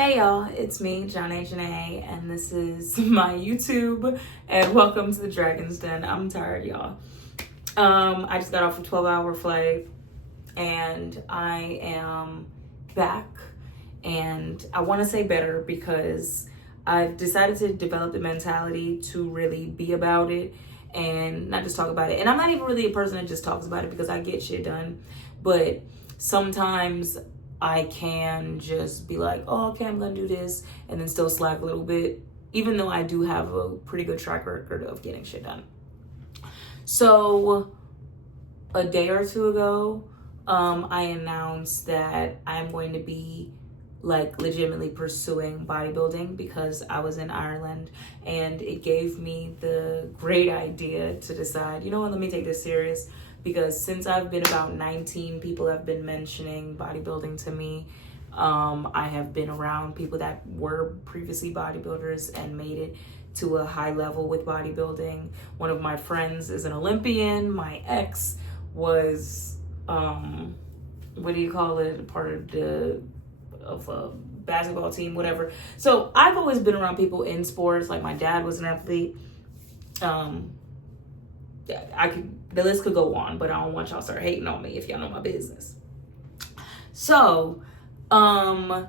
Hey y'all, it's me, John Janae, and this is my YouTube, and welcome to the Dragon's Den. I'm tired, y'all. I just got off a 12-hour flight, and I am back, and I want to say better because I've decided to develop the mentality to really be about it and not just talk about it. And I'm not even really a person that just talks about it because I get shit done, but sometimes I can just be like, oh, okay, I'm gonna do this, and then still slack a little bit, even though I do have a pretty good track record of getting shit done. So a day or two ago, I announced that I'm going to be like legitimately pursuing bodybuilding because I was in Ireland, and it gave me the great idea to decide, you know what, let me take this serious. Because since I've been about 19, people have been mentioning bodybuilding to me. I have been around people that were previously bodybuilders and made it to a high level with bodybuilding. One of my friends is an Olympian. My ex was, what do you call it? Part of a basketball team, whatever. So I've always been around people in sports. Like my dad was an athlete. The list could go on, but I don't want y'all to start hating on me if y'all know my business. So, I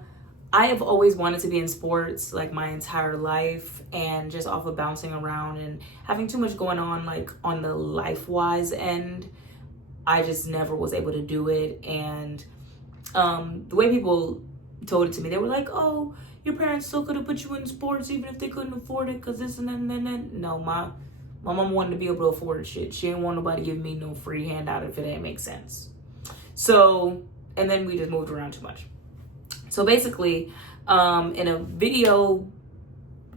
have always wanted to be in sports like my entire life, and just off of bouncing around and having too much going on, like on the life-wise end, I just never was able to do it. And the way people told it to me, they were like, oh, your parents still could have put you in sports even if they couldn't afford it because this and that and that. No, my mom wanted to be able to afford shit. She didn't want nobody giving me no free handout if it didn't make sense. So, and then we just moved around too much. So basically, in a video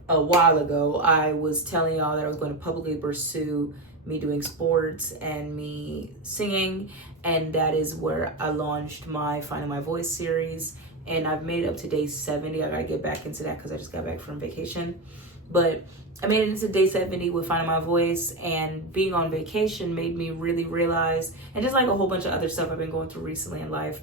a while ago, I was telling y'all that I was going to publicly pursue me doing sports and me singing. And that is where I launched my Finding My Voice series. And I've made it up to day 70. I got to get back into that because I just got back from vacation. But I made it into day 70 with Finding My Voice, and being on vacation made me really realize, and just like a whole bunch of other stuff I've been going through recently in life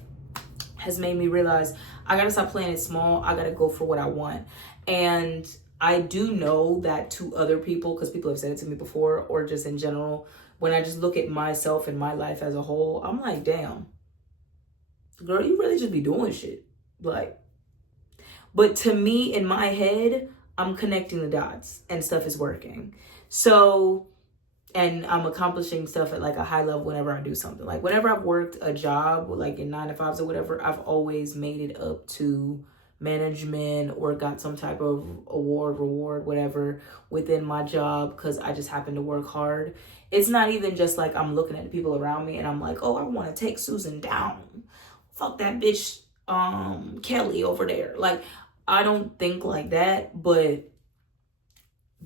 has made me realize I gotta stop playing it small. I gotta go for what I want. And I do know that to other people, because people have said it to me before, or just in general, when I just look at myself and my life as a whole, I'm like, damn, girl, you really just be doing shit. Like, but to me, in my head, I'm connecting the dots and stuff is working. So, and I'm accomplishing stuff at like a high level whenever I do something. Like whenever I've worked a job, like in 9-to-5s or whatever, I've always made it up to management or got some type of award, reward, whatever within my job because I just happen to work hard. It's not even just like I'm looking at the people around me and I'm like, oh, I want to take Susan down. Fuck that bitch, Kelly over there. Like, I don't think like that, but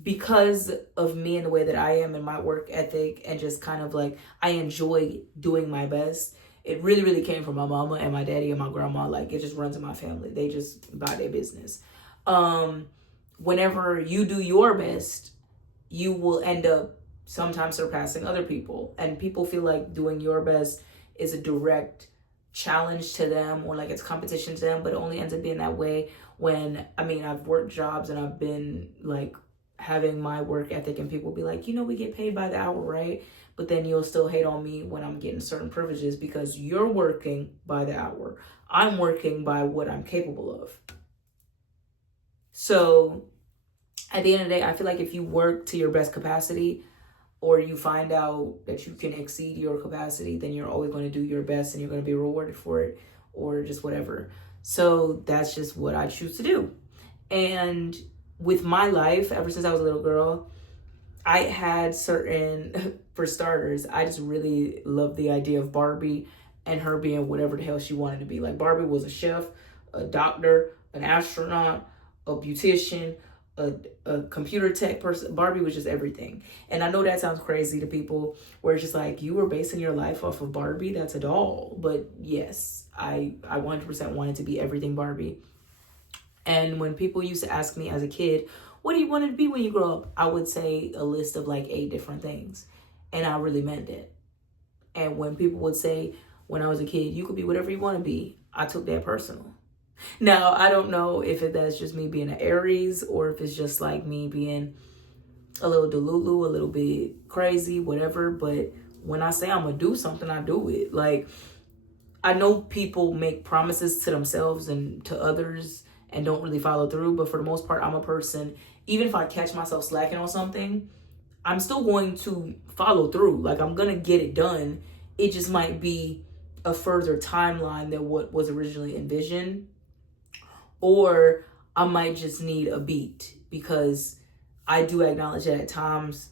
because of me and the way that I am and my work ethic and just kind of like I enjoy doing my best, it really, really came from my mama and my daddy and my grandma. Like it just runs in my family. They just buy their business. Whenever you do your best, you will end up sometimes surpassing other people. And people feel like doing your best is a direct challenge to them or like it's competition to them, but it only ends up being that way when, I mean, I've worked jobs and I've been like having my work ethic and people be like, you know, we get paid by the hour, right? But then you'll still hate on me when I'm getting certain privileges because you're working by the hour. I'm working by what I'm capable of. So at the end of the day, I feel like if you work to your best capacity or you find out that you can exceed your capacity, then you're always going to do your best and you're going to be rewarded for it or just whatever. So that's just what I choose to do. And with my life, ever since I was a little girl, I had certain, for starters, I just really loved the idea of Barbie and her being whatever the hell she wanted to be. Like Barbie was a chef, a doctor, an astronaut, a beautician, a computer tech person. Barbie was just everything. And I know that sounds crazy to people where it's just like, you were basing your life off of Barbie? That's a doll. But yes, I 100% wanted to be everything Barbie. And when people used to ask me as a kid, what do you want to be when you grow up? I would say a list of like 8 different things. And I really meant it. And when people would say when I was a kid, you could be whatever you want to be, I took that personal. Now, I don't know if that's just me being an Aries or if it's just like me being a little delulu, a little bit crazy, whatever. But when I say I'm going to do something, I do it. Like, I know people make promises to themselves and to others and don't really follow through. But for the most part, I'm a person, even if I catch myself slacking on something, I'm still going to follow through. Like, I'm going to get it done. It just might be a further timeline than what was originally envisioned. Or I might just need a beat, because I do acknowledge that at times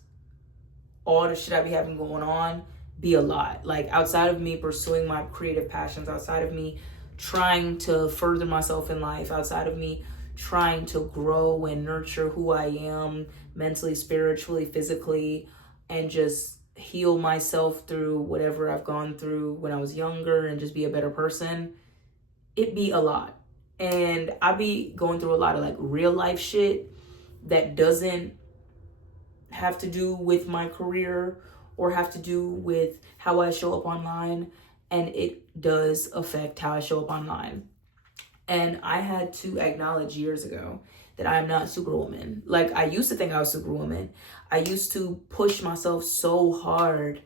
all the shit I be having going on be a lot. Like, outside of me pursuing my creative passions, outside of me trying to further myself in life, outside of me trying to grow and nurture who I am mentally, spiritually, physically, and just heal myself through whatever I've gone through when I was younger and just be a better person, it be a lot. And I be going through a lot of like real life shit that doesn't have to do with my career or have to do with how I show up online. And it does affect how I show up online. And I had to acknowledge years ago that I am not Superwoman. Like, I used to think I was Superwoman. I used to push myself so hard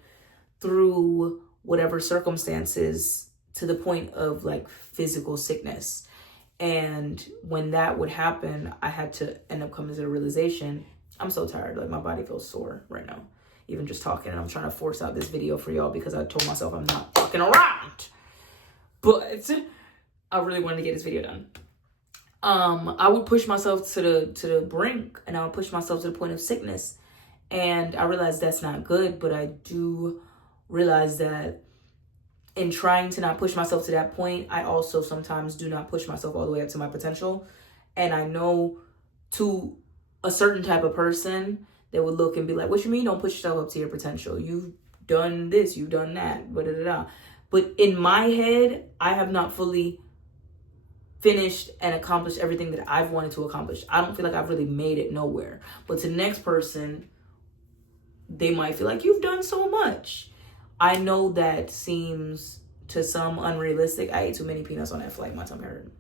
through whatever circumstances to the point of like physical sickness. And when that would happen, I had to end up coming to the realization, I'm so tired. Like, my body feels sore right now. Even just talking, and I'm trying to force out this video for y'all because I told myself I'm not fucking around. But I really wanted to get this video done. I would push myself to the brink, and I would push myself to the point of sickness. And I realized that's not good, but I do realize that in trying to not push myself to that point, I also sometimes do not push myself all the way up to my potential. And I know to a certain type of person that would look and be like, what you mean don't push yourself up to your potential? You've done this, you've done that, blah, blah, blah, blah. But in my head, I have not fully finished and accomplished everything that I've wanted to accomplish. I don't feel like I've really made it nowhere. But to the next person, they might feel like you've done so much. I know that seems to some unrealistic. I ate too many peanuts on that flight. My tongue hurt.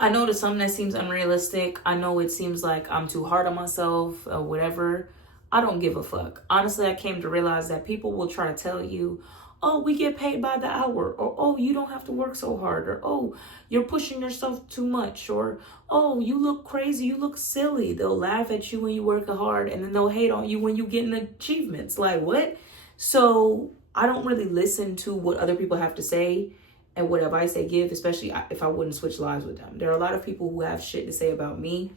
I know to some that seems unrealistic. I know it seems like I'm too hard on myself or whatever. I don't give a fuck. Honestly, I came to realize that people will try to tell you, oh, we get paid by the hour, or oh, you don't have to work so hard, or oh, you're pushing yourself too much, or oh, you look crazy, you look silly. They'll laugh at you when you work hard, and then they'll hate on you when you get achievements. Like, what? So I don't really listen to what other people have to say and what advice they give, especially if I wouldn't switch lives with them. There are a lot of people who have shit to say about me,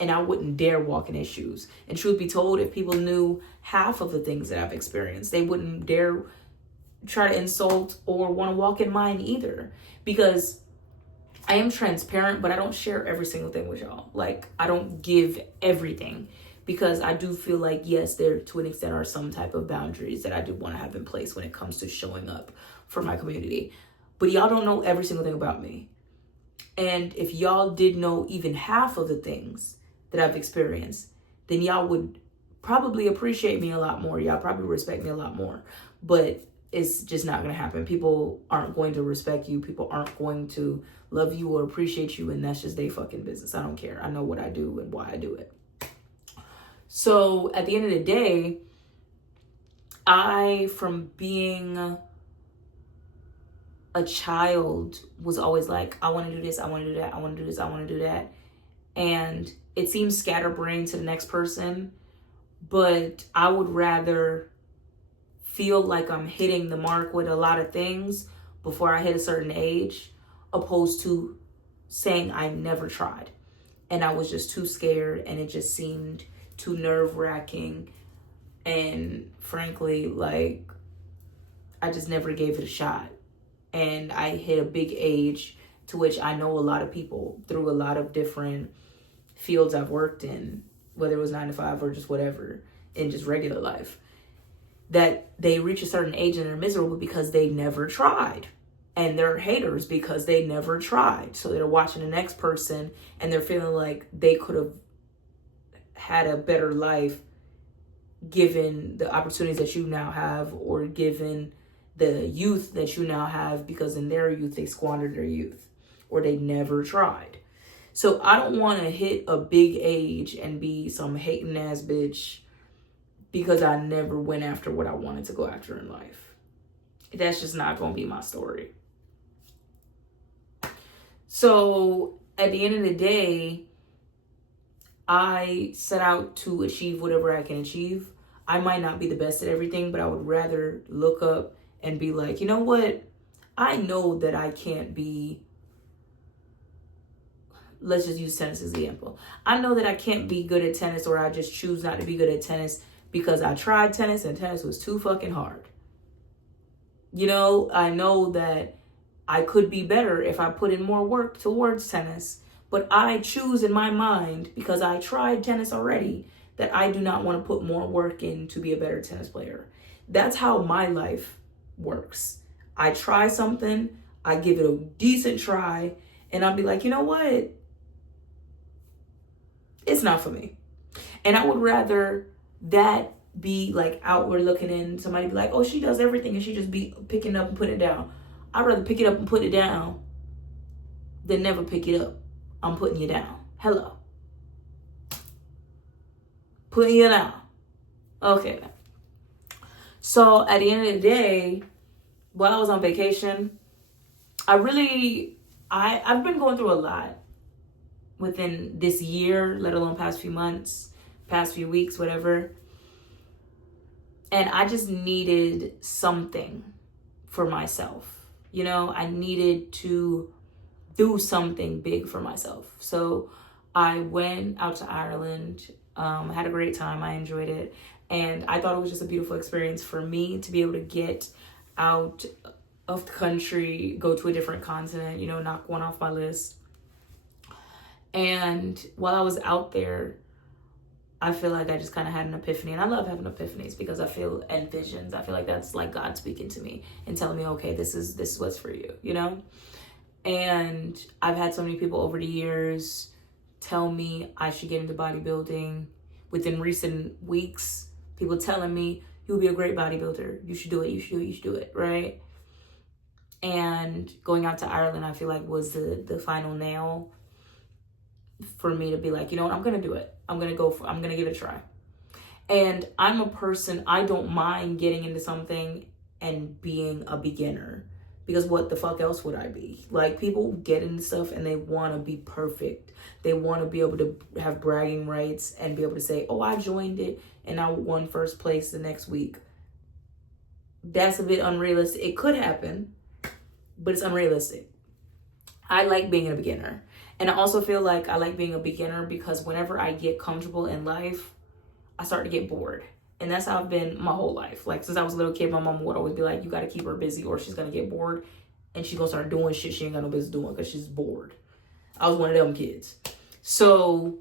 and I wouldn't dare walk in their shoes. And truth be told, if people knew half of the things that I've experienced, they wouldn't dare try to insult or want to walk in mine either. Because I am transparent, but I don't share every single thing with y'all. Like, I don't give everything, because I do feel like, yes, there to an extent are some type of boundaries that I do want to have in place when it comes to showing up for my community. But y'all don't know every single thing about me. And if y'all did know even half of the things that I've experienced, then y'all would probably appreciate me a lot more. Y'all probably respect me a lot more. But it's just not going to happen. People aren't going to respect you. People aren't going to love you or appreciate you. And that's just their fucking business. I don't care. I know what I do and why I do it. So at the end of the day, from being a child, was always like, I want to do this, I want to do that, I want to do this, I want to do that. And it seems scatterbrained to the next person, but I would rather feel like I'm hitting the mark with a lot of things before I hit a certain age, opposed to saying I never tried. And I was just too scared, and it just seemed too nerve-wracking. And frankly, like, I just never gave it a shot. And I hit a big age to which I know a lot of people through a lot of different fields I've worked in, whether it was 9 to 5 or just whatever, in just regular life, that they reach a certain age and they're miserable because they never tried. And they're haters because they never tried. So they're watching the next person and they're feeling like they could have had a better life given the opportunities that you now have, or given the youth that you now have, because in their youth they squandered their youth, or they never tried. So I don't want to hit a big age and be some hating ass bitch because I never went after what I wanted to go after in life. That's just not going to be my story. So at the end of the day, I set out to achieve whatever I can achieve. I might not be the best at everything, but I would rather look up and be like, you know what? I know that I can't be, let's just use tennis as an example. I know that I can't be good at tennis, or I just choose not to be good at tennis because I tried tennis and tennis was too fucking hard. You know, I know that I could be better if I put in more work towards tennis, but I choose in my mind, because I tried tennis already, that I do not want to put more work in to be a better tennis player. That's how my life works. I try something, I give it a decent try, and I'll be like, you know what? It's not for me. And I would rather that be like outward looking in, somebody be like, oh, she does everything and she just be picking up and putting it down. I'd rather pick it up and put it down than never pick it up. I'm putting you down. Hello. Putting you down. Okay. So at the end of the day, while I was on vacation, I've been going through a lot within this year, let alone past few months, past few weeks, whatever. And I just needed something for myself. You know, I needed to do something big for myself. So I went out to Ireland. I had a great time. I enjoyed it. And I thought it was just a beautiful experience for me to be able to get out of the country, go to a different continent, you know, knock one off my list. And while I was out there, I feel like I just kind of had an epiphany. And I love having epiphanies because I feel, and visions, I feel like that's like God speaking to me and telling me, okay, this is what's for you, you know? And I've had so many people over the years tell me I should get into bodybuilding. Within recent weeks, people telling me, you'll be a great bodybuilder. You should do it, you should do it, you should do it, right? And going out to Ireland, I feel like was the final nail for me to be like, you know what, I'm going to do it. I'm going to give it a try. And I'm a person, I don't mind getting into something and being a beginner, because what the fuck else would I be? Like, people get into stuff and they want to be perfect. They want to be able to have bragging rights and be able to say, oh, I joined it and I won first place the next week. That's a bit unrealistic. It could happen, but it's unrealistic. I like being a beginner. And I also feel like I like being a beginner because whenever I get comfortable in life, I start to get bored. And that's how I've been my whole life. Like, since I was a little kid, my mom would always be like, you got to keep her busy or she's going to get bored. And she's going to start doing shit she ain't got no business doing because she's bored. I was one of them kids. So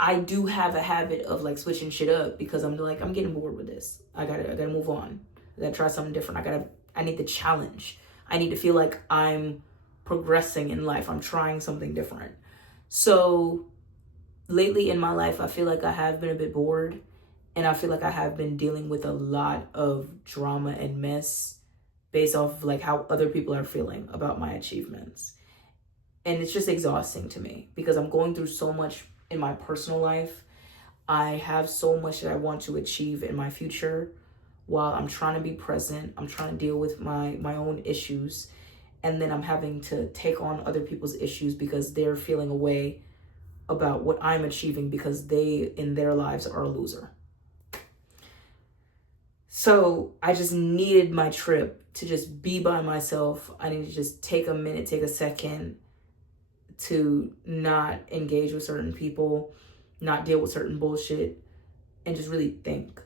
I do have a habit of like switching shit up because I'm like, I'm getting bored with this. I gotta move on. I gotta try something different. I need the challenge. I need to feel like I'm progressing in life. I'm trying something different. So lately in my life, I feel like I have been a bit bored. And I feel like I have been dealing with a lot of drama and mess based off of like how other people are feeling about my achievements. And it's just exhausting to me because I'm going through so much in my personal life. I have so much that I want to achieve in my future while I'm trying to be present. I'm trying to deal with my own issues. And then I'm having to take on other people's issues because they're feeling a way about what I'm achieving because they, in their lives, are a loser. So I just needed my trip to just be by myself. I need to just take a minute, take a second to not engage with certain people, not deal with certain bullshit, and just really think.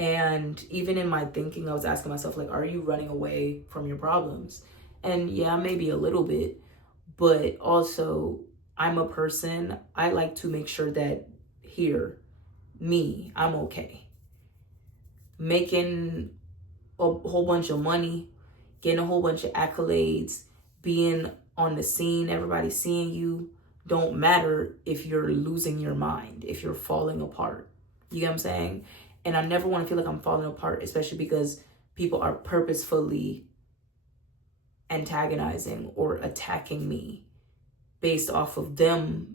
And even in my thinking, I was asking myself, like, are you running away from your problems? And yeah, maybe a little bit, but also I'm a person, I like to make sure that I'm okay. Making a whole bunch of money, getting a whole bunch of accolades, being on the scene, everybody seeing you, don't matter if you're losing your mind, if you're falling apart. You get what I'm saying? And I never want to feel like I'm falling apart, especially because people are purposefully antagonizing or attacking me based off of them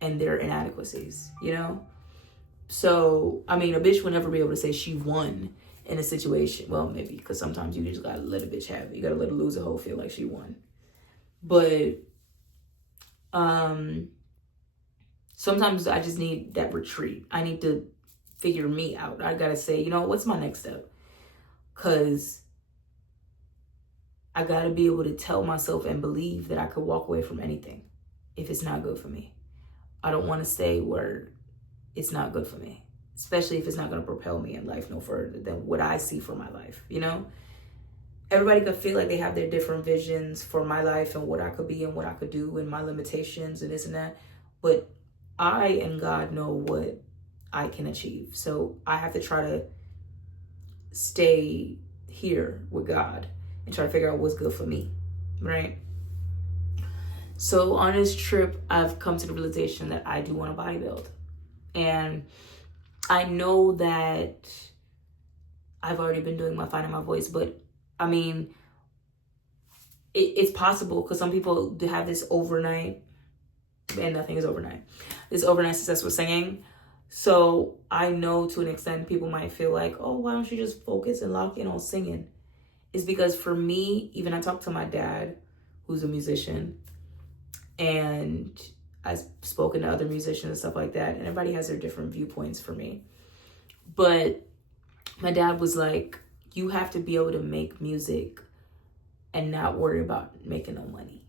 and their inadequacies, you know? So, I mean, a bitch would never be able to say she won in a situation. Well, maybe, because sometimes you just gotta let a bitch have it. You gotta let a loser hoe feel like she won. But sometimes I just need that retreat. I need to figure me out. I gotta say, you know, what's my next step? Because I gotta be able to tell myself and believe that I could walk away from anything if it's not good for me. I don't want to stay where it's not good for me, especially if it's not going to propel me in life no further than what I see for my life, you know? Everybody could feel like they have their different visions for my life and what I could be and what I could do and my limitations and this and that. But I and God know what I can achieve. So I have to try to stay here with God and try to figure out what's good for me, right? So on this trip, I've come to the realization that I do want to bodybuild. And I know that I've already been doing my finding my voice, but I mean, it's possible because some people do have this overnight, and nothing is overnight, this overnight success with singing. So I know to an extent people might feel like, oh, why don't you just focus and lock in on singing? It's because for me, even I talked to my dad, who's a musician, and I've spoken to other musicians and stuff like that, and everybody has their different viewpoints for me. But my dad was like, you have to be able to make music and not worry about making no money.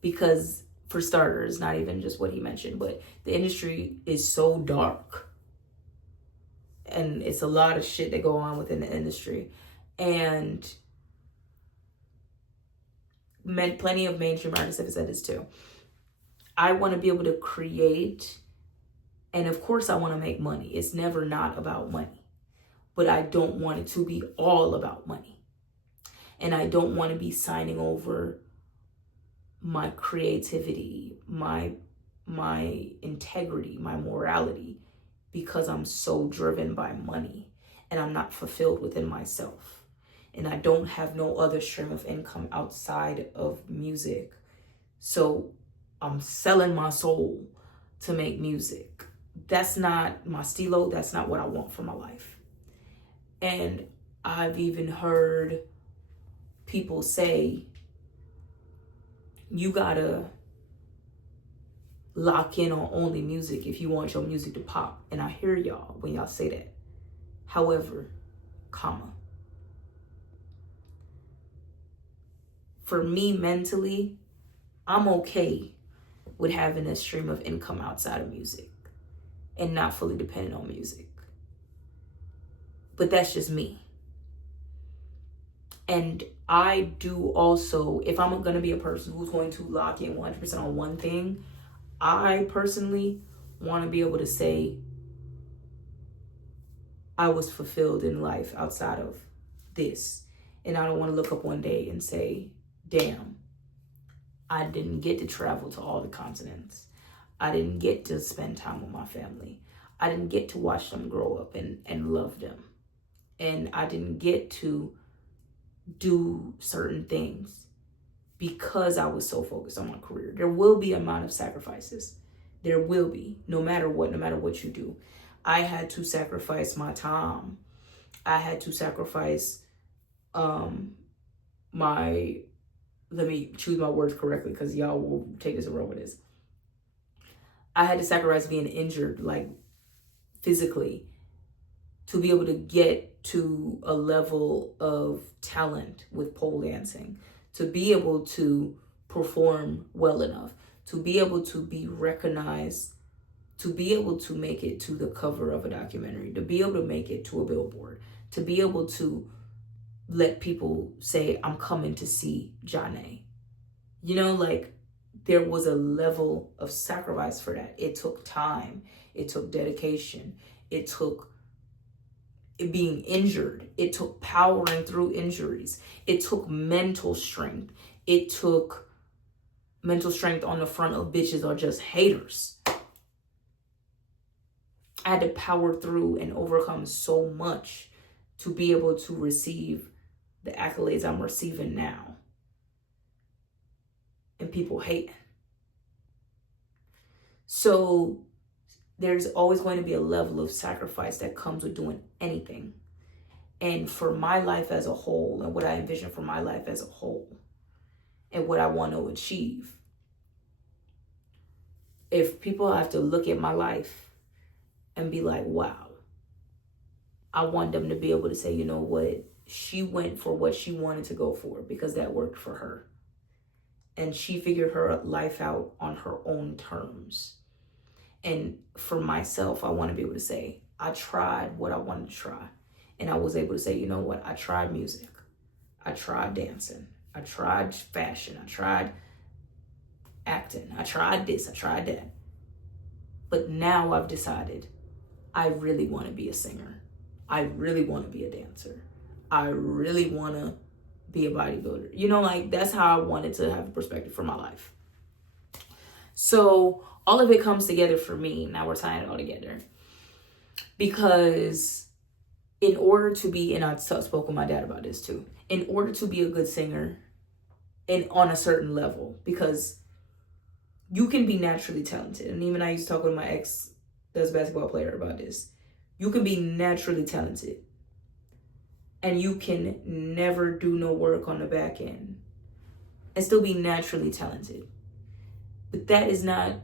Because for starters, not even just what he mentioned, but the industry is so dark. And it's a lot of shit that go on within the industry. And plenty of mainstream artists have said this too. I want to be able to create, and of course I want to make money. It's never not about money. But I don't want it to be all about money. And I don't want to be signing over my creativity, my integrity, my morality, because I'm so driven by money and I'm not fulfilled within myself. And I don't have no other stream of income outside of music. So I'm selling my soul to make music. That's not my stilo. That's not what I want for my life. And I've even heard people say, you gotta lock in on only music if you want your music to pop. And I hear y'all when y'all say that. However, comma. For me mentally, I'm okay with having a stream of income outside of music and not fully dependent on music. But that's just me. And I do also, if I'm going to be a person who's going to lock in 100% on one thing, I personally want to be able to say I was fulfilled in life outside of this. And I don't want to look up one day and say, damn, I didn't get to travel to all the continents. I didn't get to spend time with my family. I didn't get to watch them grow up and love them. And I didn't get to do certain things because I was so focused on my career. There will be an amount of sacrifices. There will be, no matter what you do. I had to sacrifice my time. I had to sacrifice let me choose my words correctly because y'all will take this and run with this. I had to sacrifice being injured, like physically, to be able to get to a level of talent with pole dancing, to be able to perform well enough, to be able to be recognized, to be able to make it to the cover of a documentary, to be able to make it to a billboard, to be able to let people say, I'm coming to see Janae. You know, like, there was a level of sacrifice for that. It took time. It took dedication. It took being injured. It took powering through injuries. It took mental strength. It took mental strength on the front of bitches or just haters. I had to power through and overcome so much to be able to receive the accolades I'm receiving now. and people hating. So there's always going to be a level of sacrifice that comes with doing anything. And for my life as a whole, and what I envision for my life as a whole, and what I want to achieve, if people have to look at my life and be like, wow, I want them to be able to say, you know what, she went for what she wanted to go for because that worked for her. And she figured her life out on her own terms. And for myself, I want to be able to say, I tried what I wanted to try. And I was able to say, you know what, I tried music. I tried dancing. I tried fashion. I tried acting. I tried this. I tried that. But now I've decided I really want to be a singer. I really want to be a dancer. I really want to be a bodybuilder. You know, like that's how I wanted to have a perspective for my life. So all of it comes together for me. Now we're tying it all together. Because in order to be, and I spoke with my dad about this too, in order to be a good singer and on a certain level, because you can be naturally talented. And even I used to talk with my ex that's a basketball player about this. You can be naturally talented and you can never do no work on the back end and still be naturally talented. But that is not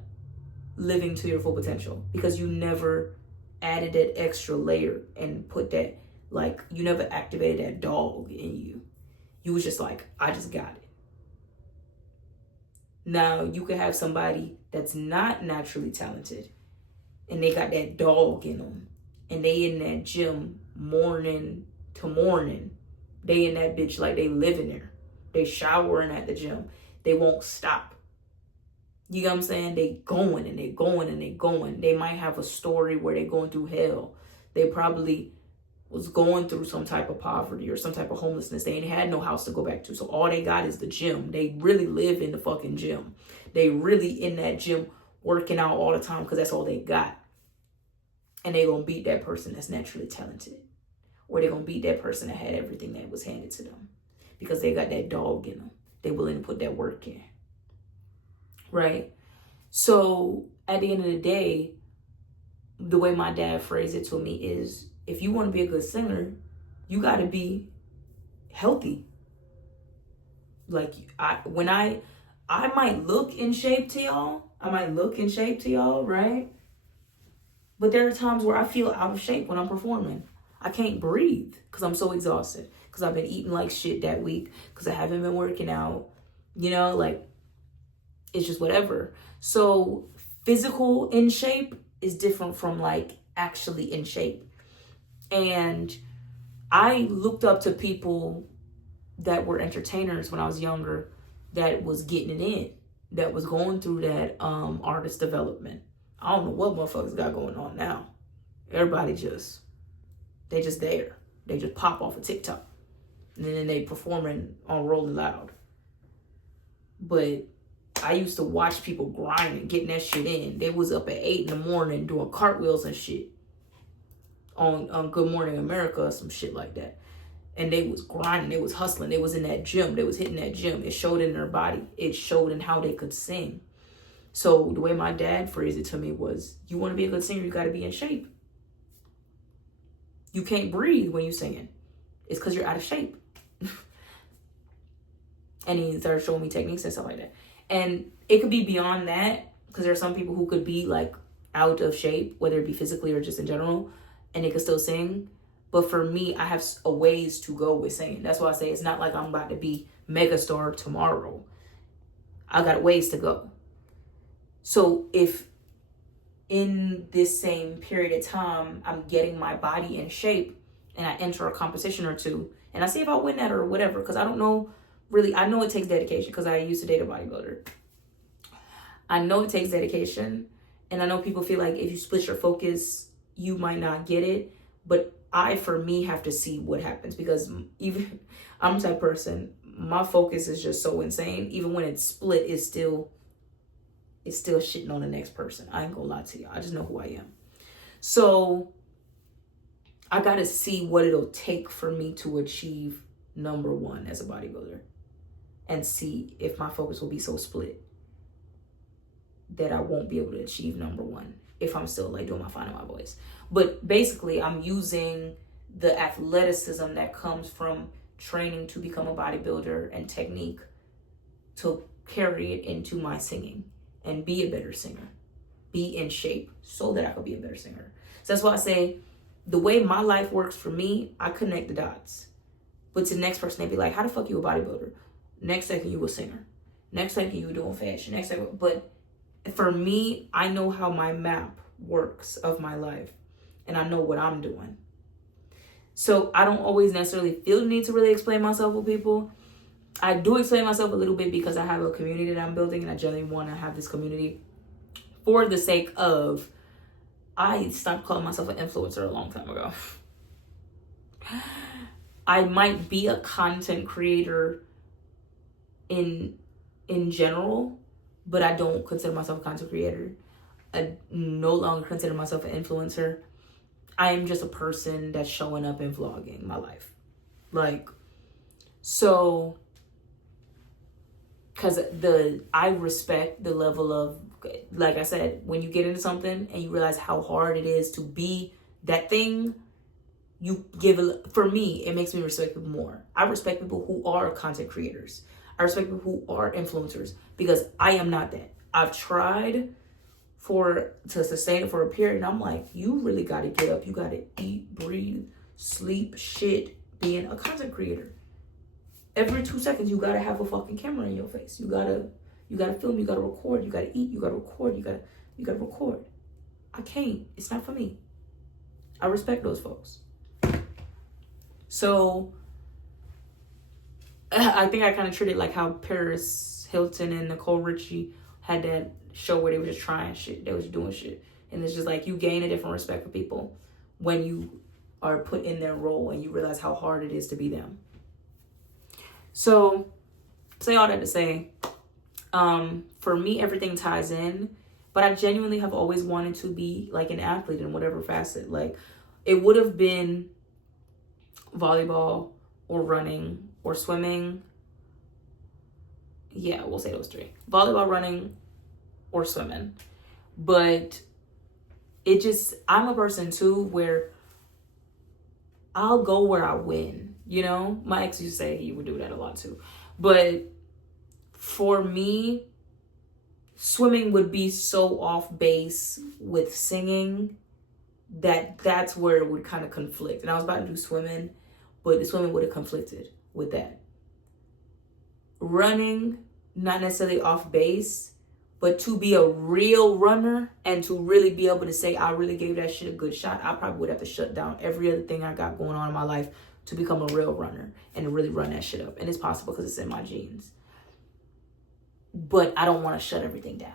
living to your full potential because you never added that extra layer and put that, like, you never activated that dog in you. You was just like, I just got it. Now, you could have somebody that's not naturally talented and they got that dog in them and they in that gym morning to morning. They in that bitch like they live in there. They showering at the gym. They won't stop. You know what I'm saying? They going and they going and they going. They might have a story where they going through hell. They probably was going through some type of poverty or some type of homelessness. They ain't had no house to go back to. So all they got is the gym. They really live in the fucking gym. They really in that gym working out all the time because that's all they got. And they gonna beat that person that's naturally talented. Or they gonna beat that person that had everything that was handed to them. Because they got that dog in them. They willing to put that work in. Right? So at the end of the day, the way my dad phrased it to me is, if you want to be a good singer, you got to be healthy. Like I might look in shape to y'all. Right? But there are times where I feel out of shape when I'm performing. I can't breathe because I'm so exhausted. Because I've been eating like shit that week. Because I haven't been working out. You know, like, it's just whatever. So physical in shape is different from like actually in shape. And I looked up to people that were entertainers when I was younger that was getting it in, that was going through that artist development. I don't know what motherfuckers got going on now. Everybody they just there. They just pop off of TikTok. And then they performing on Rolling Loud. But I used to watch people grinding, getting that shit in. They was up at 8 a.m. doing cartwheels and shit on Good Morning America or some shit like that. And they was grinding, they was hustling, they was in that gym, they was hitting that gym. It showed in their body. It showed in how they could sing. So the way my dad phrased it to me was, you want to be a good singer, you got to be in shape. You can't breathe when you're singing. It's because you're out of shape. And he started showing me techniques and stuff like that. And it could be beyond that, because there are some people who could be like out of shape, whether it be physically or just in general, and they could still sing. But for me, I have a ways to go with singing. That's why I say it's not like I'm about to be megastar tomorrow. I got ways to go. So if in this same period of time, I'm getting my body in shape and I enter a competition or two and I see if I win that or whatever, because I don't know really, I know it takes dedication because I used to date a bodybuilder. I know it takes dedication, and I know people feel like if you split your focus, you might not get it. But I, for me, have to see what happens, because even I'm the type of person, my focus is just so insane. Even when it's split, it's still shitting on the next person. I ain't gonna lie to you. I just know who I am. So I gotta see what it'll take for me to achieve number one as a bodybuilder. and see if my focus will be so split that I won't be able to achieve number one if I'm still like doing my finding my voice. But basically, I'm using the athleticism that comes from training to become a bodybuilder and technique to carry it into my singing and be a better singer, be in shape so that I could be a better singer. So that's why I say the way my life works for me, I connect the dots. But to the next person, they'd be like, how the fuck you a bodybuilder? Next second, you a singer. Next second, you doing fashion. Next second, but for me, I know how my map works of my life. And I know what I'm doing. So I don't always necessarily feel the need to really explain myself with people. I do explain myself a little bit because I have a community that I'm building. And I generally want to have this community for the sake of, I stopped calling myself an influencer a long time ago. I might be a content creator in general, but I don't consider myself a content creator. I no longer consider myself an influencer. I am just a person that's showing up and vlogging my life. Like, so, because I respect the level of, like I said, when you get into something and you realize how hard it is to be that thing, you give for me, it makes me respect people more. I respect people who are content creators. I respect people who are influencers because I am not that. I've tried to sustain it for a period, and I'm like, you really got to get up. You got to eat, breathe, sleep, shit, being a content creator. Every 2 seconds, you got to have a fucking camera in your face. You got to film, you got to record, you got to eat, you got to record, you got to record. I can't. It's not for me. I respect those folks. So I think I kind of treated like how Paris Hilton and Nicole Richie had that show where they were just trying shit. They was doing shit. And it's just like you gain a different respect for people when you are put in their role and you realize how hard it is to be them. So say all that to say, for me, everything ties in, but I genuinely have always wanted to be like an athlete in whatever facet. Like it would have been volleyball or running or swimming. Yeah, we'll say those three. Volleyball, running, or swimming. But I'm a person too where I'll go where I win. You know, my ex used to say he would do that a lot too. But for me, swimming would be so off base with singing that's where it would kind of conflict. And I was about to do swimming, but the swimming would have conflicted with that. Running, not necessarily off base, but to be a real runner and to really be able to say, I really gave that shit a good shot, I probably would have to shut down every other thing I got going on in my life to become a real runner and to really run that shit up. And it's possible because it's in my genes. But I don't want to shut everything down.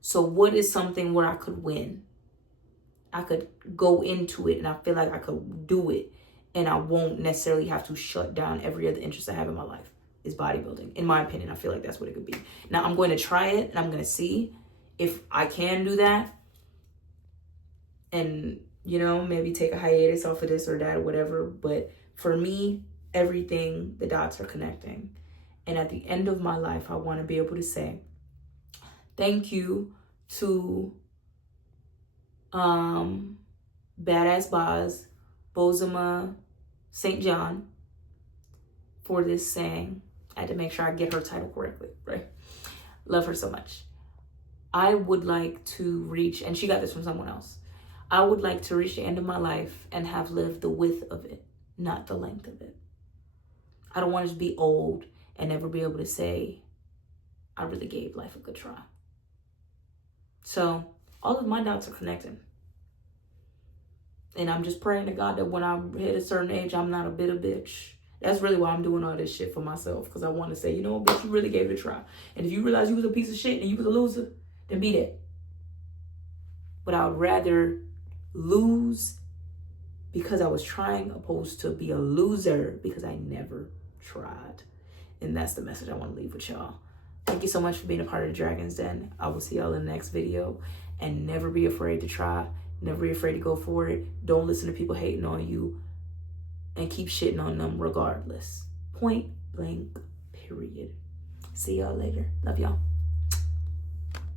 So what is something where I could win? I could go into it and I feel like I could do it and I won't necessarily have to shut down every other interest I have in my life. Is bodybuilding. In my opinion, I feel like that's what it could be. Now I'm going to try it and I'm going to see if I can do that and, you know, maybe take a hiatus off of this or that or whatever. But for me, everything, the dots are connecting. And at the end of my life, I want to be able to say thank you to Badass Boz, Bozoma St. John for this saying. I had to make sure I get her title correctly, right? Love her so much. I would like to reach, and she got this from someone else. I would like to reach the end of my life and have lived the width of it, not the length of it. I don't want to be old and never be able to say, I really gave life a good try. So all of my dots are connecting. And I'm just praying to God that when I hit a certain age, I'm not a bitter bitch. That's really why I'm doing all this shit for myself. Because I want to say, you know what, bitch, you really gave it a try. And if you realize you was a piece of shit and you was a loser, then be that. But I would rather lose because I was trying opposed to be a loser because I never tried. And that's the message I want to leave with y'all. Thank you so much for being a part of the Dragon's Den. I will see y'all in the next video. And never be afraid to try. Never be afraid to go for it. Don't listen to people hating on you. And keep shitting on them regardless. Point blank, period. period. See y'all later. Love y'all.